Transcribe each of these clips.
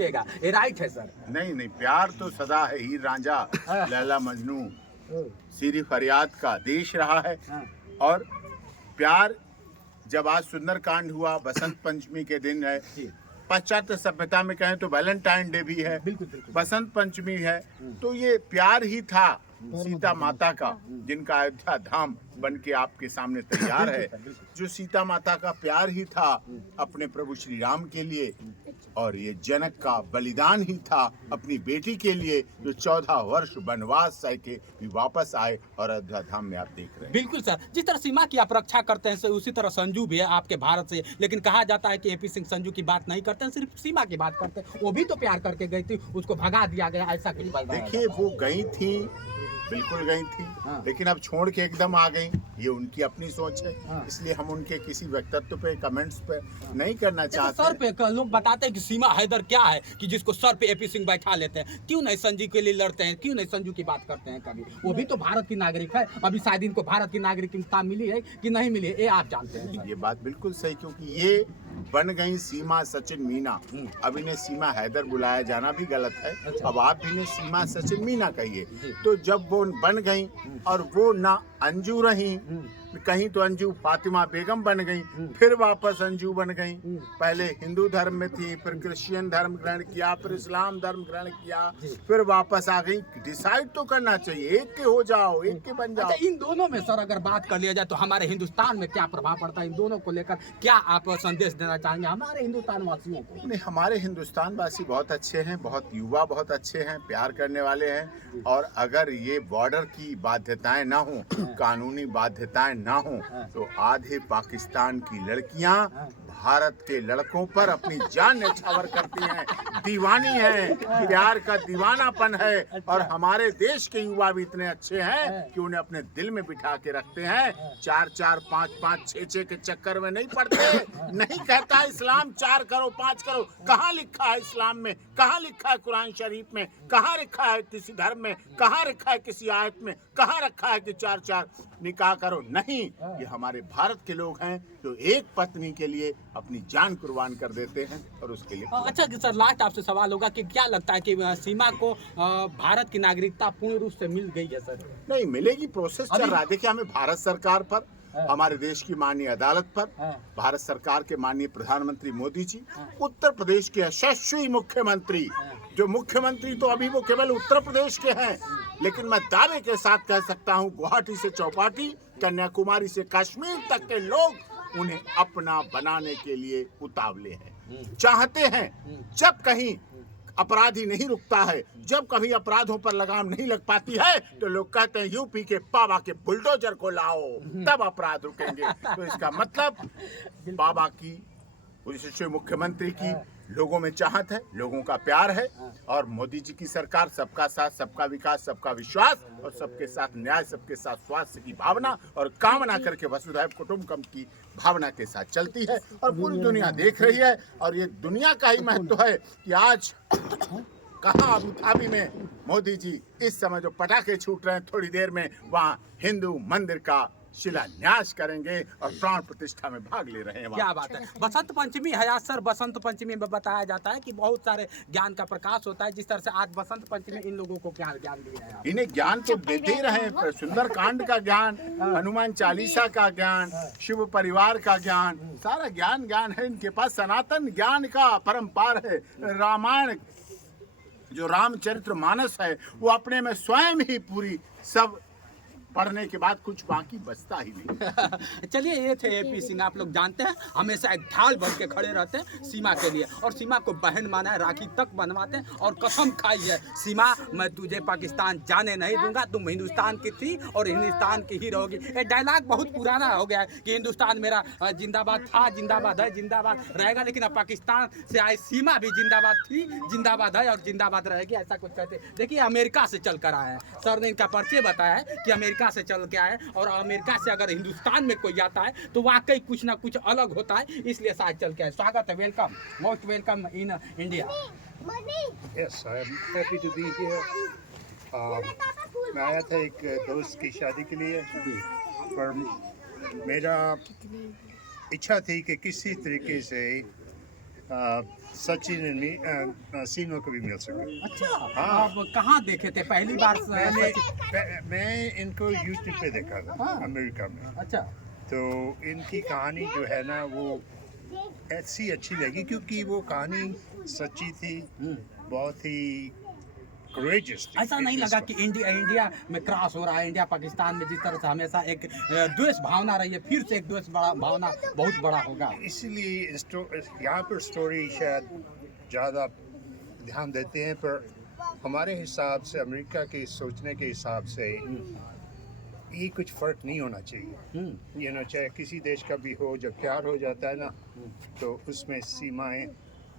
ये राइट है सर। नहीं नहीं, प्यार तो सदा है, हीर रांझा लैला मजनू सिरी फरियाद का देश रहा है। और प्यार, जब आज सुंदरकांड हुआ, बसंत पंचमी के दिन है, पाश्चात्य सभ्यता में कहें तो वैलेंटाइन डे भी है, बिल्कुल। बसंत पंचमी है, तो ये प्यार ही था सीता माता का, जिनका अयोध्या धाम बन के आपके सामने तैयार है। जो सीता माता का प्यार ही था अपने प्रभु श्री राम के लिए, और ये जनक का बलिदान ही था अपनी बेटी के लिए, जो 14 वर्ष वनवास सह के भी वापस आए और अयोध्या धाम में आप देख रहे हैं। बिल्कुल सर, जिस तरह सीमा की आप रक्षा करते हैं उसी तरह संजू भी है आपके भारत से, लेकिन कहा जाता है कि एपी सिंह संजू की बात नहीं करते हैं, सिर्फ सीमा की बात करते हैं। वो भी तो प्यार करके गई थी, उसको भगा दिया गया, ऐसा कुछ बोल रहा है। देखिए, वो गई थी, बिल्कुल गई थी, लेकिन अब छोड़ के एकदम आ गई, ये उनकी अपनी सोच है। इसलिए हम उनके किसी व्यक्तित्व पे, कमेंट्स पे नहीं करना चाहते। सर पे लोग बताते हैं कि सीमा हैदर क्या है कि जिसको सर पे एपी सिंह बैठा लेते हैं, क्यों नहीं संजू के लिए लड़ते हैं, क्यों नहीं संजू की बात करते हैं कभी? वो भी तो भारत की नागरिक है, अभी शायद इनको भारत की नागरिकता मिली है कि नहीं मिली है, ये आप जानते हैं। ये बात बिल्कुल सही, क्योंकि ये बन गई सीमा सचिन मीना। अब इन्हें सीमा हैदर बुलाया जाना भी गलत है। अब आप इन्हें सीमा सचिन मीना कहिए। तो जब वो बन गई और वो ना अंजू रही, कहीं तो अंजू फातिमा बेगम बन गई, फिर वापस अंजू बन गई। पहले हिंदू धर्म में थी, फिर क्रिश्चियन धर्म ग्रहण किया, फिर इस्लाम धर्म ग्रहण किया, फिर वापस आ गई। डिसाइड तो करना चाहिए, एक के हो जाओ, एक के बन जाओ। अच्छा, इन दोनों में सर अगर बात कर लिया जाए तो हमारे हिंदुस्तान में क्या प्रभाव पड़ता है, इन दोनों को लेकर क्या आप संदेश देना चाहेंगे हमारे हिंदुस्तान वासियों को? नहीं, हमारे हिंदुस्तान वासी बहुत अच्छे हैं, बहुत युवा बहुत अच्छे हैं, प्यार करने वाले हैं। और अगर ये बॉर्डर की बाध्यताएं ना हो, कानूनी बाध्यताएं ना हो, तो आधे पाकिस्तान की लड़कियां भारत के लड़कों पर अपनी जान न्यौछावर करती हैं, दीवानी हैं, प्यार का दीवानापन है। और हमारे देश के युवा भी इतने अच्छे हैं कि उन्हें अपने दिल में बिठा के रखते हैं। 4-4, 5-5, 6-6 के चक्कर में नहीं पड़ते। नहीं कहता इस्लाम 4 करो 5 करो, कहाँ लिखा है इस्लाम में, कहाँ लिखा है कुरान शरीफ में, कहाँ लिखा है किसी धर्म में, कहाँ लिखा है किसी आयत में, कहाँ रखा है कि 4-4 निकाह करो? नहीं, ये हमारे भारत के लोग हैं जो एक पत्नी के लिए अपनी जान कुर्बान कर देते हैं और उसके लिए। अच्छा सर, लास्ट आपसे सवाल होगा कि क्या लगता है कि सीमा को भारत की नागरिकता पूर्ण रूप से मिल गई है सर? नहीं मिलेगी, प्रोसेस चल रहा है। देखिए, हमें भारत सरकार पर, हमारे देश की माननीय अदालत पर, भारत सरकार के माननीय प्रधानमंत्री मोदी जी, उत्तर प्रदेश के यशस्वी मुख्यमंत्री, जो मुख्यमंत्री तो अभी वो केवल उत्तर प्रदेश के हैं, लेकिन मैं दावे के साथ कह सकता हूं गुवाहाटी से चौपाटी, कन्याकुमारी से कश्मीर तक के लोग उन्हें अपना बनाने के लिए उतावले हैं, चाहते हैं। जब कहीं अपराधी नहीं रुकता है, जब कभी अपराधों पर लगाम नहीं लग पाती है, तो लोग कहते हैं यूपी के बाबा के बुलडोजर को लाओ, तब अपराध रुकेंगे। तो इसका मतलब बाबा की, मुख्यमंत्री की लोगों में चाहत है, लोगों का प्यार है। और मोदी जी की सरकार सबका साथ, सबका विकास, सबका विश्वास और सबके साथ न्याय, सबके साथ स्वास्थ्य की भावना और कामना करके वसुधैव कुटुंबकम की भावना के साथ चलती है। और पूरी दुनिया देख रही है। और ये दुनिया का ही महत्व है कि आज कहाँ अबू धाबी में मोदी जी इस समय जो पटाखे छूट रहे हैं, थोड़ी देर में वहाँ हिंदू मंदिर का शिलान्यास करेंगे और प्राण प्रतिष्ठा में भाग ले रहे हैं। क्या बात है। बसंत पंचमी है आज सर, बसंत पंचमी में बताया जाता है कि बहुत सारे ज्ञान का प्रकाश होता है। जिस तरह से आज बसंत पंचमी इन लोगों को क्या ज्ञान दिया है? इन्हें ज्ञान तो देते ही रहे, सुंदरकांड का ज्ञान, हनुमान चालीसा का ज्ञान, शिव परिवार का ज्ञान, सारा ज्ञान है इनके पास। सनातन ज्ञान का परंपार है। रामायण, जो रामचरित्र मानस है, वो अपने में स्वयं ही पूरी सब पढ़ने के बाद कुछ बाकी बचता ही नहीं। चलिए, ये थे एपी सिंह। आप लोग जानते हैं हमेशा एक ढाल बन के खड़े रहते हैं सीमा के लिए, और सीमा को बहन माना है, राखी तक बनवाते हैं और कसम खाई है, सीमा मैं तुझे पाकिस्तान जाने नहीं दूंगा, तुम हिंदुस्तान की थी और हिंदुस्तान की ही रहोगी। ये डायलॉग बहुत पुराना हो गया है कि हिंदुस्तान मेरा जिंदाबाद था, जिंदाबाद है, जिंदाबाद रहेगा, लेकिन अब पाकिस्तान से आई सीमा भी जिंदाबाद थी, जिंदाबाद है और जिंदाबाद रहेगी, ऐसा कुछ कहते। देखिए, अमेरिका से चल कर आए हैं सर ने, इनका परिचय बताया है कि अमेरिका से चल के आए, और अमेरिका से अगर हिंदुस्तान में कोई आता है तो वाकई कुछ ना कुछ अलग होता है, इसलिए शायद चल के आए। स्वागत है, welcome, most welcome in India. Yes, I'm happy to be here. मैं आया था एक दोस्त की शादी के लिए, पर मेरा इच्छा थी कि किसी तरीके से सचिन सीनो को भी मिल सके। अच्छा, हाँ। आप कहाँ देखे थे पहली बार? मैं इनको यूट्यूब पे देखा था, हाँ। अमेरिका में। अच्छा, तो इनकी कहानी जो है ना वो ऐसी अच्छी लगी क्योंकि वो कहानी सच्ची थी, बहुत ही courageous थी। ऐसा नहीं लगा कि इंडिया में क्रॉस हो रहा है, इंडिया पाकिस्तान में जिस तरह से हमेशा एक द्वेष भावना रही है, फिर से एक द्वेष भावना बहुत बड़ा होगा। इसलिए यहाँ पर स्टोरी शायद ज़्यादा ध्यान देते हैं, पर हमारे हिसाब से, अमेरिका के सोचने के हिसाब से ये कुछ फ़र्क नहीं होना चाहिए। ये ना चाहे किसी देश का भी हो, जब प्यार हो जाता है ना तो उसमें सीमाएं।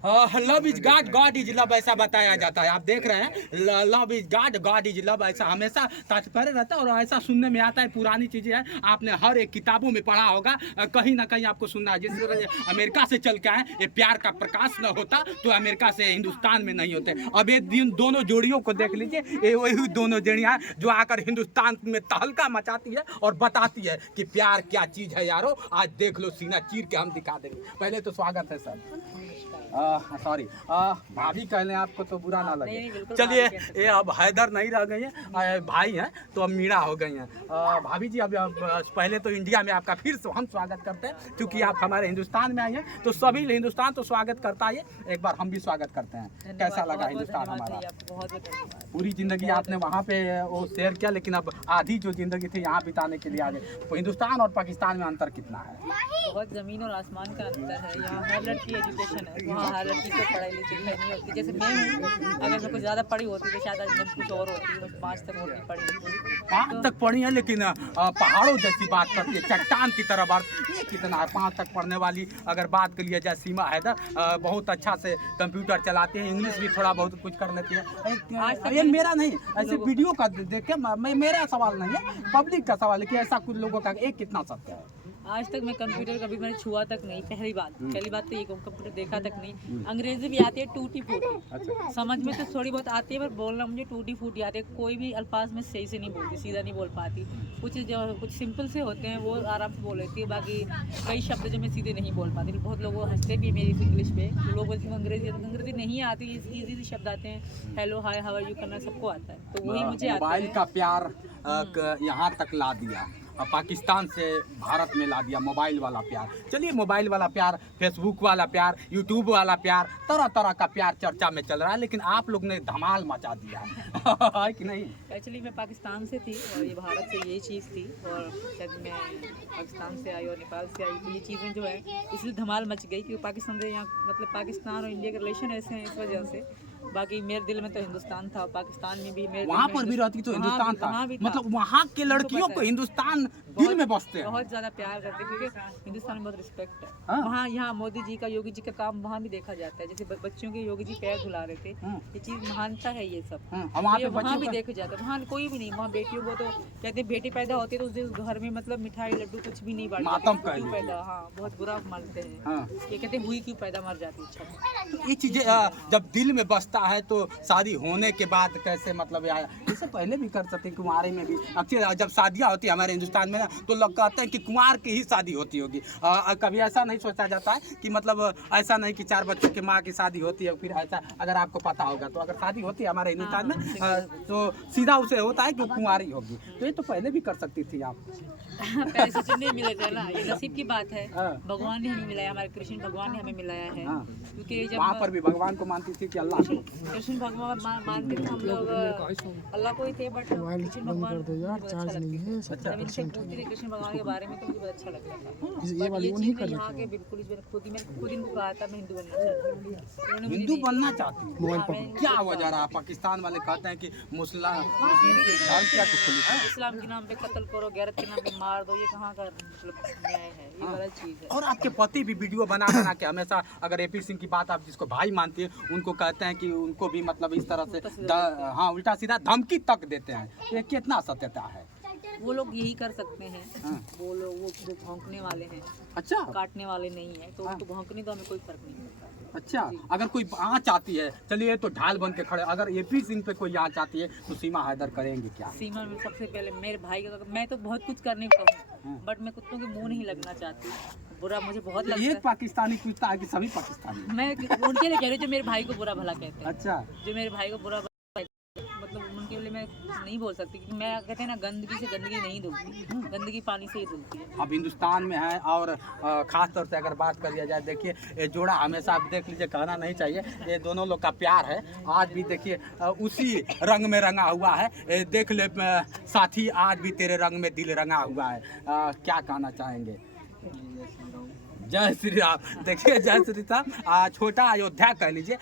Love is God, God is love, ऐसा बताया जाता है। आप देख रहे हैं, love is God, God is love, ऐसा हमेशा तात्पर्य रहता है और ऐसा सुनने में आता है। पुरानी चीजें हैं, आपने हर एक किताबों में पढ़ा होगा, कहीं ना कहीं आपको सुनना है। जिस तरह अमेरिका से चल के आए, ये प्यार का प्रकाश न होता तो अमेरिका से हिंदुस्तान में नहीं होते। अब ये दोनों जोड़ियों को देख लीजिए, ये वही दोनों जोड़ियाँ जो आकर हिंदुस्तान में तहलका मचाती है और बताती है कि प्यार क्या चीज है यारो। आज देख लो, सीना चीर के हम दिखा देंगे। पहले तो स्वागत है सर। सॉरी, भाभी कह लें आपको तो बुरा ना लगे। चलिए, ये अब हैदर नहीं रह गई हैं, भाई हैं तो अब मीरा हो गई हैं। भाभी जी, अब पहले तो इंडिया में आपका फिर से हम स्वागत करते हैं, क्योंकि आप हमारे हिंदुस्तान में आई हैं तो सभी हिंदुस्तान तो स्वागत करता है। एक बार हम भी स्वागत करते हैं। कैसा लगा हिंदुस्तान हमारा? पूरी जिंदगी आपने वहाँ पे वो शेयर किया, लेकिन अब आधी जो जिंदगी थी यहाँ बिताने के लिए आ गए। तो हिंदुस्तान और पाकिस्तान में अंतर कितना है? बहुत ज़मीन और आसमान का अंतर है। यहाँ हर लड़की एजुकेशन है, वहाँ हर लड़की को पढ़ाई लिखाई नहीं होती। जैसे मैं हूँ, अगर मैं कुछ ज़्यादा पढ़ी होती तो शायद आज मैं कुछ और होती। बस 5 तक होती पढ़ी। 5 तक पढ़ी है, लेकिन पहाड़ों जैसी बात करती है, चट्टान की तरह बात। ये कितना है 5 तक पढ़ने वाली? अगर बात कर लिया जाए, सीमा हैदर बहुत अच्छा से कंप्यूटर चलाती है, इंग्लिश भी थोड़ा बहुत कुछ कर लेती है। ये मेरा नहीं, ऐसे वीडियो का देख के मेरा सवाल नहीं है, पब्लिक का सवाल है कि ऐसा कुछ लोगों का एक कितना सत्य है। आज तक मैं कंप्यूटर कभी मैंने छुआ तक नहीं। पहली बात तो ये कंप्यूटर देखा तक नहीं। अंग्रेजी भी आती है टूटी फूटी, समझ में तो थोड़ी बहुत आती है, पर बोलना मुझे टूटी फूटी आती है। कोई भी अल्फाज में सही से नहीं बोलती, सीधा नहीं बोल पाती। कुछ सिंपल से होते हैं वो आराम से बोल लेती है, बाकी कई शब्द जो मैं सीधे नहीं बोल पाती। बहुत लोग हंसते भी मेरी इंग्लिश पे, लोग बोलते हैं अंग्रेजी नहीं आती, ईजी से शब्द आते हैं। Hello, hi, how are you करना सबको आता है, तो वही मुझे आता है। मोबाइल का प्यार यहाँ तक ला दिया, पाकिस्तान से भारत में ला दिया मोबाइल वाला प्यार। चलिए, मोबाइल वाला प्यार, फेसबुक वाला प्यार, यूट्यूब वाला प्यार, तरह तरह का प्यार चर्चा में चल रहा है, लेकिन आप लोग ने धमाल मचा दिया है कि नहीं? एक्चुअली मैं पाकिस्तान से थी और ये भारत से यही चीज़ थी, और जब मैं पाकिस्तान से आई और नेपाल से आई तो ये चीज़ें जो है इसलिए धमाल मच गई, क्योंकि पाकिस्तान से यहाँ मतलब पाकिस्तान और इंडिया के रिलेशन ऐसे हैं, इस वजह से। बाकी मेरे दिल में तो हिंदुस्तान था, पाकिस्तान में भी मेरे वहाँ पर भी रहती तो हिंदुस्तान था, मतलब वहाँ के लड़कियों को हिंदुस्तान दिल में बसते हैं, बहुत ज़्यादा प्यार करते हैं, क्योंकि हिंदुस्तान में बहुत रिस्पेक्ट है। वहाँ यहाँ मोदी जी का, योगी जी का काम वहाँ भी देखा जाता है। जैसे बच्चों के योगी जी पैर धुला रहे थे, ये चीज़ महानता है ये सब। वहाँ भी देखा जाता है, वहाँ कोई भी नहीं। वहाँ बेटियों को तो कहते हैं बेटी पैदा होती है तो उस घर में मतलब मिठाई लड्डू कुछ भी नहीं बांटते, क्यों पैदा, हाँ बहुत बुरा मानते हैं। ये कहते हैं हुई क्यों पैदा, मर जाती है। ये चीज़ें जब दिल में बसता है तो शादी होने के बाद कैसे मतलब आया? इससे पहले भी कर सकते, कुंवारे में भी अक्सर जब शादियाँ होती है हमारे हिंदुस्तान में ना, तो लोग कहते हैं कि कुंवार की ही शादी होती होगी। कभी ऐसा नहीं सोचा जाता है कि मतलब ऐसा नहीं कि 4 बच्चों की माँ की शादी होती है, फिर ऐसा अगर आपको पता होगा तो अगर शादी होती है हमारे हिंदुस्तान में तो सीधा उसे होता है कि कुंवारी होगी। तो ये तो पहले भी कर सकती थी आप। पहले से नहीं मिले थे ना, ये नसीब की बात है। भगवान ने हमें मिलाया, हमारे कृष्ण भगवान ने हमें मिलाया है, क्योंकि जब वहाँ पर भी भगवान को मानती थी कि अल्लाह को? कृष्ण भगवान मानते थे हम लोग, अल्लाह को ही थे, बट कृष्ण भगवान चार्ज नहीं है। जब इनसे पूछती थी कृष्ण भगवान के बारे में तो मुझे बहुत अच्छा लगता था। ये चीज़ मैं यहाँ के बिल्कुल खुद इनको कहा था मैं हिंदू बनना चाहती हूँ। हिंदू बनना चाहती हूँ? क्या वजह रहा? पाकिस्तान वाले कहते हैं कि मुस्लिम के घर क्या इस्लाम के नाम पे कत्ल करो, गैरत के नाम पे मार दो, ये कहाँ का मतलब न्याय है? ये गलत चीज़ है। और आपके पति भी वीडियो बना बना के हमेशा, अगर एपी सिंह की बात आप जिसको भाई मानती है, उनको कहते हैं कि उनको भी मतलब इस तरह से हाँ उल्टा सीधा धमकी तक देते हैं। ये कितना सत्यता है? वो लोग यही कर सकते हैं, वो लोग वो भौंकने वाले हैं, अच्छा, काटने वाले नहीं है, तो उनको भौंकने तो हमें कोई फर्क नहीं पड़ता। अच्छा, अगर कोई आँच आती है, चलिए तो ढाल बन के खड़े, अगर एपी सिंह पे कोई आँच आती है तो सीमा हैदर करेंगे क्या? सीमा में सबसे पहले मेरे भाई का, मैं तो बहुत कुछ करने को कहूँ, बट मैं कुत्तों के मुंह नहीं लगना चाहती। बुरा मुझे बहुत लगता एक है। पाकिस्तानी पूछता है कि सभी पाकिस्तानी? मैं उनके लिए कह रही हूँ जो मेरे भाई को बुरा भला कहते हैं, अच्छा, जो मेरे भाई को बुरा भला कहते हैं, मतलब उनके लिए मैं नहीं बोल सकती, क्योंकि मैं कहते हैं ना, गंदगी से गंदगी नहीं धुलती, गंदगी पानी से ही धुलती है। अब हिंदुस्तान में है और ख़ास तौर से अगर बात कर लिया जाए, देखिए ये जोड़ा हमेशा आप देख लीजिए, कहना नहीं चाहिए, ये दोनों लोग का प्यार है आज भी देखिए उसी रंग में रंगा हुआ है। ये देख ले साथी, आज भी तेरे रंग में दिल रंगा हुआ है। क्या कहना चाहेंगे? जय श्री राम। देखिए जय श्री राम, छोटा अयोध्या कह लीजिए,